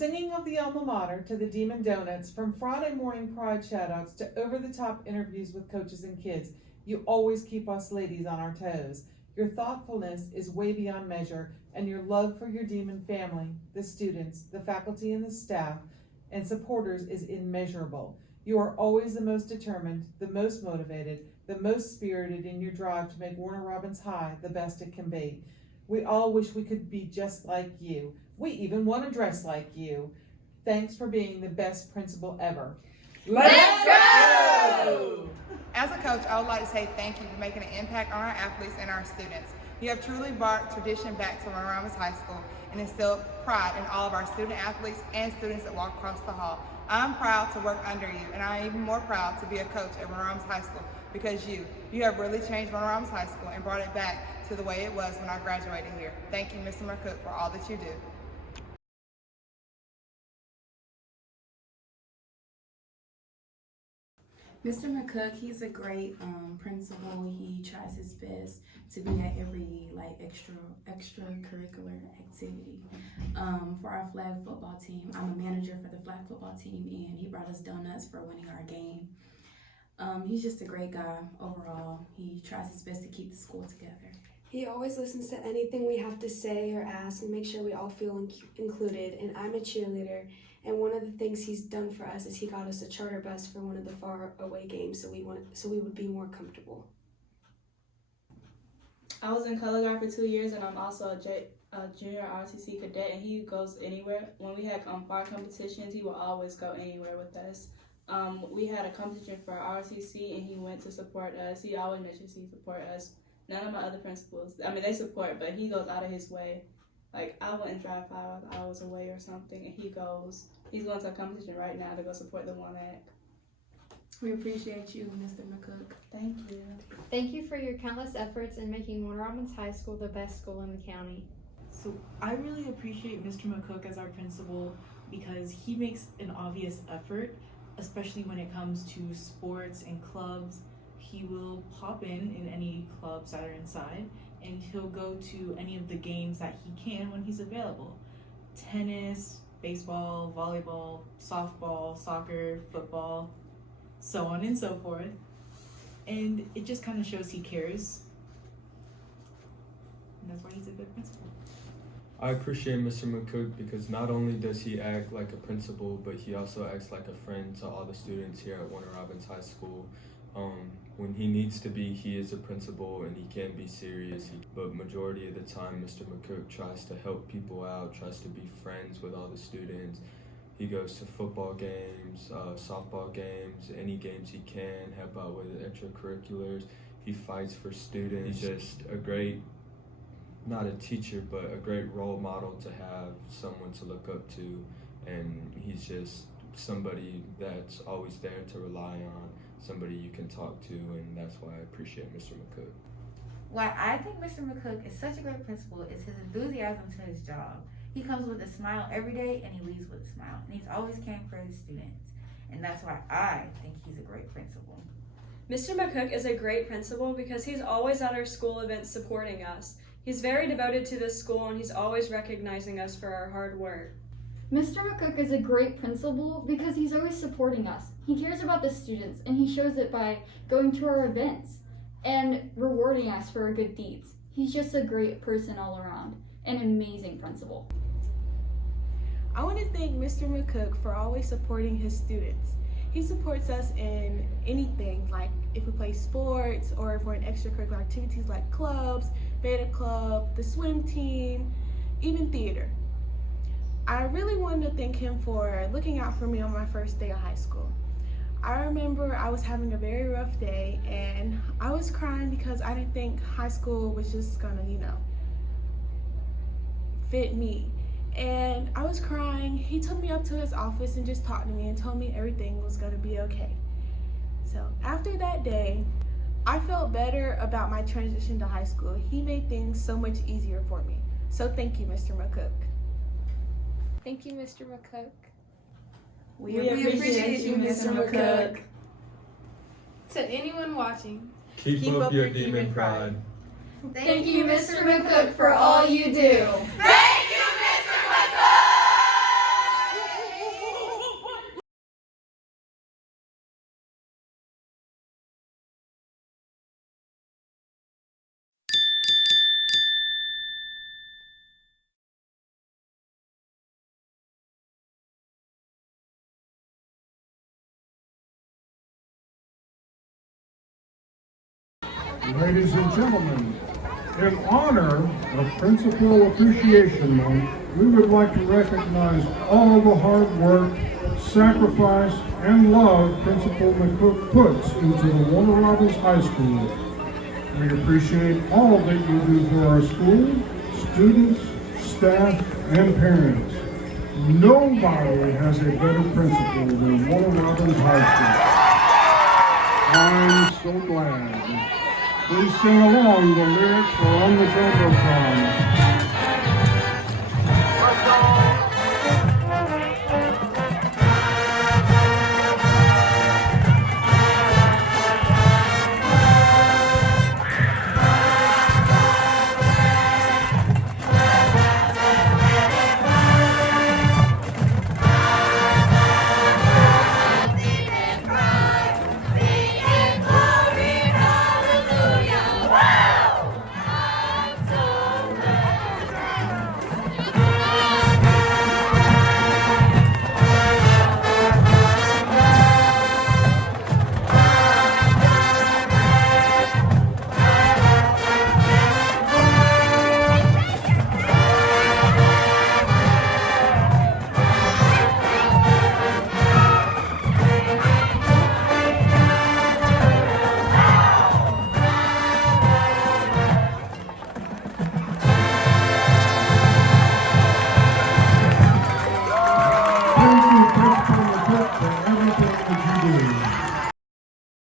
singing of the alma mater to the Demon Donuts, from Friday morning pride shout-outs to over-the-top interviews with coaches and kids, you always keep us ladies on our toes. Your thoughtfulness is way beyond measure, and your love for your Demon family, the students, the faculty and the staff, and supporters is immeasurable. You are always the most determined, the most motivated, the most spirited in your drive to make Warner Robins High the best it can be. We all wish we could be just like you. We even want to dress like you. Thanks for being the best principal ever. Let's go! As a coach, I would like to say thank you for making an impact on our athletes and our students. You have truly brought tradition back to Warner Robins High School and instilled pride in all of our student athletes and students that walk across the hall. I'm proud to work under you, and I'm even more proud to be a coach at Warner Robins High School because you have really changed Warner Robins High School and brought it back to the way it was when I graduated here. Thank you, Mr. McCook, for all that you do. Mr. McCook, he's a great principal. He tries his best to be at every extracurricular activity. For our flag football team, I'm a manager for the flag football team, and he brought us donuts for winning our game. He's just a great guy overall. He tries his best to keep the school together. He always listens to anything we have to say or ask and makes sure we all feel included. And I'm a cheerleader, and one of the things he's done for us is he got us a charter bus for one of the far away games, so we would be more comfortable. I was in color guard for 2 years, and I'm also a junior ROTC cadet, and he goes anywhere. When we had far competitions, he will always go anywhere with us. We had a competition for ROTC, and he went to support us. He always makes sure he support us. None of my other principals, they support, but he goes out of his way. Like, I wouldn't drive 5 hours away or something, and he's going to a competition right now to go support the WOMAC. We appreciate you, Mr. McCook. Thank you. Thank you for your countless efforts in making Warner Robins High School the best school in the county. So I really appreciate Mr. McCook as our principal because he makes an obvious effort, especially when it comes to sports and clubs. He will pop in any clubs that are inside, and he'll go to any of the games that he can when he's available. Tennis, baseball, volleyball, softball, soccer, football, so on and so forth. And it just kind of shows he cares. And that's why he's a good principal. I appreciate Mr. McCook because not only does he act like a principal, but he also acts like a friend to all the students here at Warner Robins High School. When he needs to be, he is a principal and he can be serious, but majority of the time Mr. McCook tries to help people out, tries to be friends with all the students. He goes to football games, softball games, any games he can, help out with extracurriculars. He fights for students. He's just a great, not a teacher, but a great role model to have, someone to look up to, and he's just somebody that's always there to rely on, somebody you can talk to, and that's why I appreciate Mr. McCook. Why I think Mr. McCook is such a great principal is his enthusiasm to his job. He comes with a smile every day and he leaves with a smile, and he's always caring for his students, and that's why I think he's a great principal. Mr. McCook is a great principal because he's always at our school events supporting us. He's very devoted to this school, and he's always recognizing us for our hard work. Mr. McCook is a great principal because he's always supporting us. He cares about the students, and he shows it by going to our events and rewarding us for our good deeds. He's just a great person all around, an amazing principal. I want to thank Mr. McCook for always supporting his students. He supports us in anything, like if we play sports or if we're in extracurricular activities like clubs, beta club, the swim team, even theater. I really wanted to thank him for looking out for me on my first day of high school. I remember I was having a very rough day and I was crying because I didn't think high school was just gonna, fit me. And I was crying. He took me up to his office and just talked to me and told me everything was gonna be okay. So after that day, I felt better about my transition to high school. He made things so much easier for me. So thank you, Mr. McCook. Thank you, Mr. McCook. We appreciate you, Mr. McCook. To anyone watching, Keep up your demon pride. Thank you, Mr. McCook, for all you do. Thank you, Mr. McCook! Ladies and gentlemen, in honor of Principal Appreciation Month, we would like to recognize all the hard work, sacrifice, and love Principal McCook puts into the Warner Robins High School. We appreciate all that you do for our school, students, staff, and parents. Nobody has a better principal than Warner Robins High School. I'm so glad. Please sing along the lyrics for On the Jumbotron.